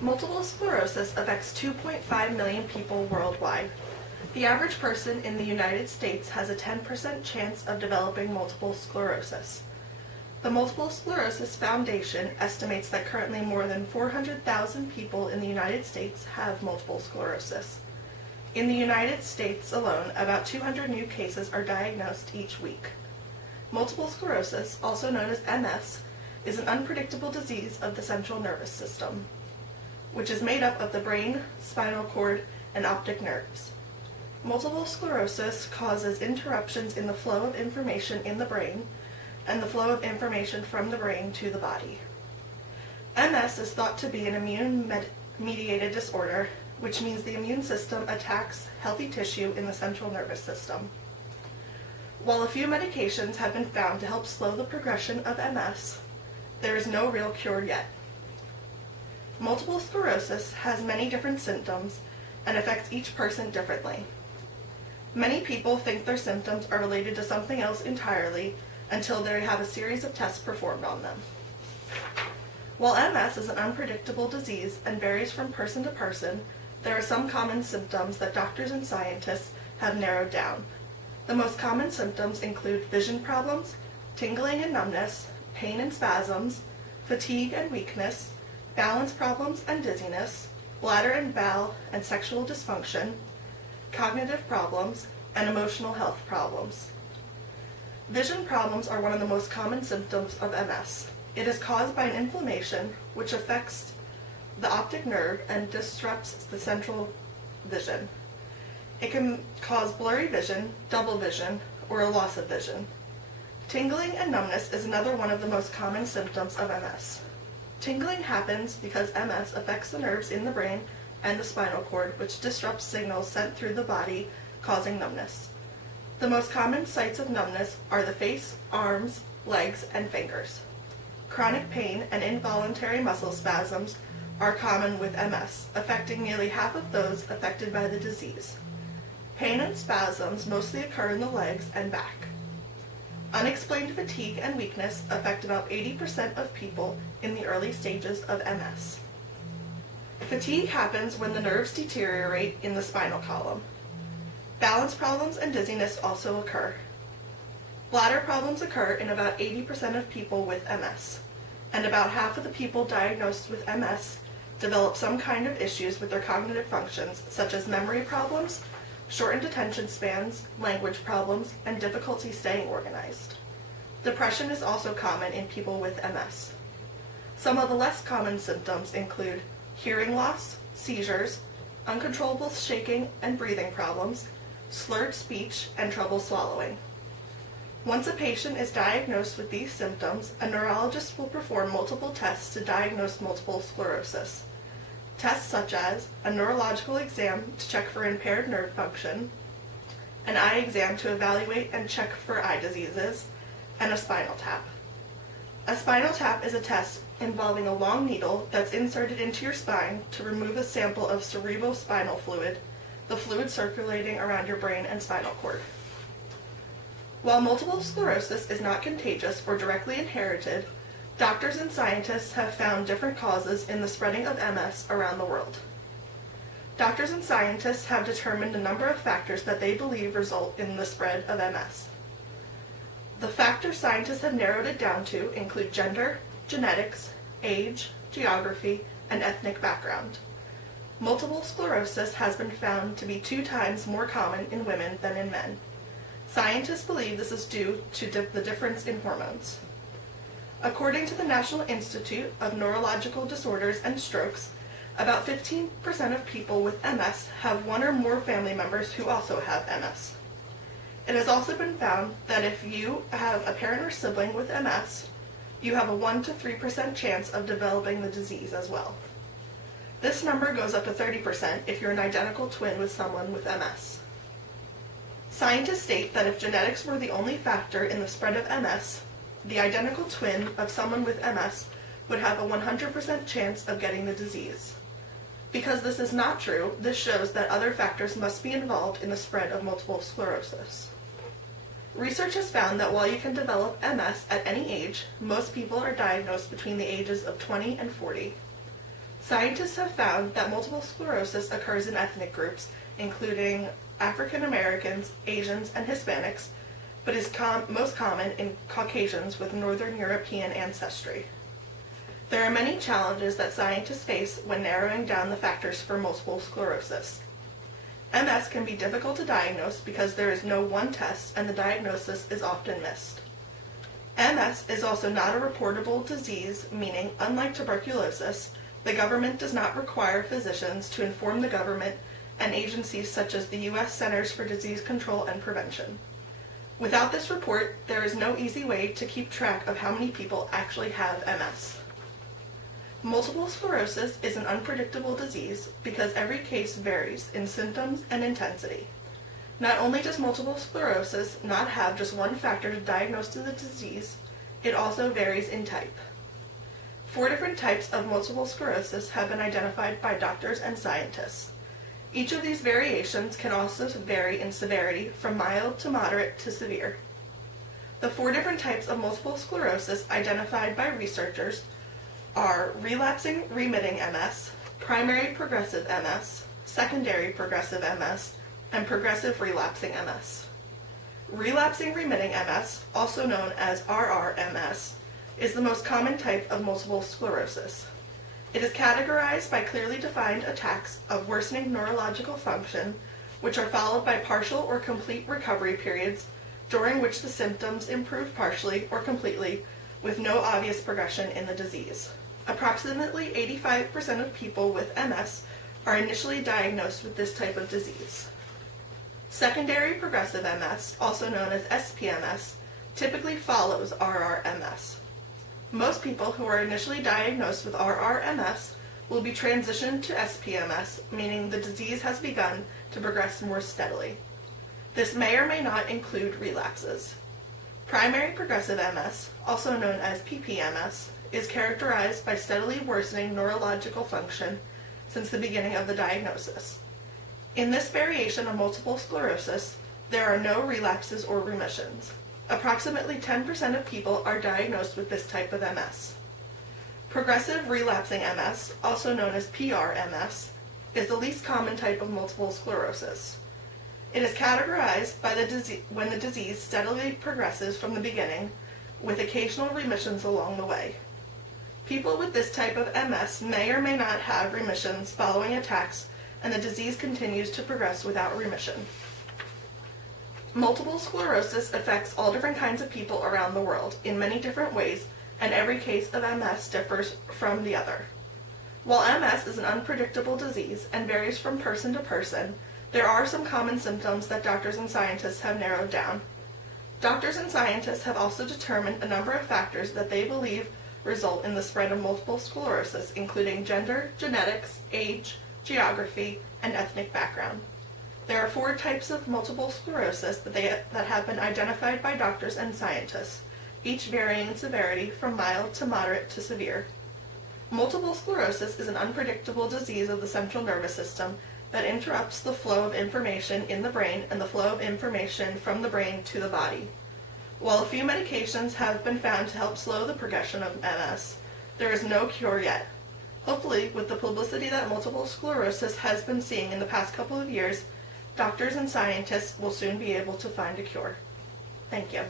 Multiple sclerosis affects 2.5 million people worldwide. The average person in the United States has a 10% chance of developing multiple sclerosis. The Multiple Sclerosis Foundation estimates that currently more than 400,000 people in the United States have multiple sclerosis. In the United States alone, about 200 new cases are diagnosed each week. Multiple sclerosis, also known as MS, is an unpredictable disease of the central nervous system, which is made up of the brain, spinal cord, and optic nerves. Multiple sclerosis causes interruptions in the flow of information in the brain and the flow of information from the brain to the body. MS is thought to be an immune-mediated disorder, which means the immune system attacks healthy tissue in the central nervous system. While a few medications have been found to help slow the progression of MS, there is no real cure yet. Multiple sclerosis has many different symptoms and affects each person differently. Many people think their symptoms are related to something else entirely until they have a series of tests performed on them. While MS is an unpredictable disease and varies from person to person, there are some common symptoms that doctors and scientists have narrowed down. The most common symptoms include vision problems, tingling and numbness, pain and spasms, fatigue and weakness, balance problems and dizziness, bladder and bowel and sexual dysfunction, cognitive problems, and emotional health problems. Vision problems are one of the most common symptoms of MS. It is caused by an inflammation which affects the optic nerve and disrupts the central vision. It can cause blurry vision, double vision, or a loss of vision. Tingling and numbness is another one of the most common symptoms of MS. Tingling happens because MS affects the nerves in the brain and the spinal cord, which disrupts signals sent through the body, causing numbness. The most common sites of numbness are the face, arms, legs, and fingers. Chronic pain and involuntary muscle spasms are common with MS, affecting nearly half of those affected by the disease. Pain and spasms mostly occur in the legs and back. Unexplained fatigue and weakness affect about 80% of people in the early stages of MS. Fatigue happens when the nerves deteriorate in the spinal column. Balance problems and dizziness also occur. Bladder problems occur in about 80% of people with MS, and about half of the people diagnosed with MS develop some kind of issues with their cognitive functions, such as memory problems, shortened attention spans, language problems, and difficulty staying organized. Depression is also common in people with MS. Some of the less common symptoms include hearing loss, seizures, uncontrollable shaking and breathing problems, slurred speech, and trouble swallowing. Once a patient is diagnosed with these symptoms, a neurologist will perform multiple tests to diagnose multiple sclerosis. Tests such as a neurological exam to check for impaired nerve function, an eye exam to evaluate and check for eye diseases, and a spinal tap. A spinal tap is a test involving a long needle that's inserted into your spine to remove a sample of cerebrospinal fluid, the fluid circulating around your brain and spinal cord. While multiple sclerosis is not contagious or directly inherited, doctors and scientists have found different causes in the spreading of MS around the world. Doctors and scientists have determined a number of factors that they believe result in the spread of MS. The factors scientists have narrowed it down to include gender, genetics, age, geography, and ethnic background. Multiple sclerosis has been found to be 2 times more common in women than in men. Scientists believe this is due to the difference in hormones. According to the National Institute of Neurological Disorders and Strokes, about 15% of people with MS have one or more family members who also have MS. It has also been found that if you have a parent or sibling with MS, you have a 1 to 3% chance of developing the disease as well. This number goes up to 30% if you're an identical twin with someone with MS. Scientists state that if genetics were the only factor in the spread of MS, the identical twin of someone with MS would have a 100% chance of getting the disease. Because this is not true, this shows that other factors must be involved in the spread of multiple sclerosis. Research has found that while you can develop MS at any age, most people are diagnosed between the ages of 20 and 40. Scientists have found that multiple sclerosis occurs in ethnic groups, including African Americans, Asians, and Hispanics, but is most common in Caucasians with Northern European ancestry. There are many challenges that scientists face when narrowing down the factors for multiple sclerosis. MS can be difficult to diagnose because there is no one test and the diagnosis is often missed. MS is also not a reportable disease, meaning, unlike tuberculosis, the government does not require physicians to inform the government and agencies such as the U.S. Centers for Disease Control and Prevention. Without this report, there is no easy way to keep track of how many people actually have MS. Multiple sclerosis is an unpredictable disease because every case varies in symptoms and intensity. Not only does multiple sclerosis not have just one factor to diagnose the disease, it also varies in type. 4 different types of multiple sclerosis have been identified by doctors and scientists. Each of these variations can also vary in severity from mild to moderate to severe. The 4 different types of multiple sclerosis identified by researchers are relapsing remitting MS, primary progressive MS, secondary progressive MS, and progressive relapsing MS. Relapsing remitting MS, also known as RRMS, is the most common type of multiple sclerosis. It is categorized by clearly defined attacks of worsening neurological function, which are followed by partial or complete recovery periods during which the symptoms improve partially or completely with no obvious progression in the disease. Approximately 85% of people with MS are initially diagnosed with this type of disease. Secondary progressive MS, also known as SPMS, typically follows RRMS. Most people who are initially diagnosed with RRMS will be transitioned to SPMS, meaning the disease has begun to progress more steadily. This may or may not include relapses. Primary progressive MS, also known as PPMS, is characterized by steadily worsening neurological function since the beginning of the diagnosis. In this variation of multiple sclerosis, there are no relapses or remissions. Approximately 10% of people are diagnosed with this type of MS. Progressive relapsing MS, also known as PRMS, is the least common type of multiple sclerosis. It is categorized by when the disease steadily progresses from the beginning, with occasional remissions along the way. People with this type of MS may or may not have remissions following attacks, and the disease continues to progress without remission. Multiple sclerosis affects all different kinds of people around the world in many different ways, and every case of MS differs from the other. While MS is an unpredictable disease and varies from person to person, there are some common symptoms that doctors and scientists have narrowed down. Doctors and scientists have also determined a number of factors that they believe result in the spread of multiple sclerosis, including gender, genetics, age, geography, and ethnic background. There are 4 types of multiple sclerosis that have been identified by doctors and scientists, each varying in severity from mild to moderate to severe. Multiple sclerosis is an unpredictable disease of the central nervous system that interrupts the flow of information in the brain and the flow of information from the brain to the body. While a few medications have been found to help slow the progression of MS, there is no cure yet. Hopefully, with the publicity that multiple sclerosis has been seeing in the past couple of years, doctors and scientists will soon be able to find a cure. Thank you.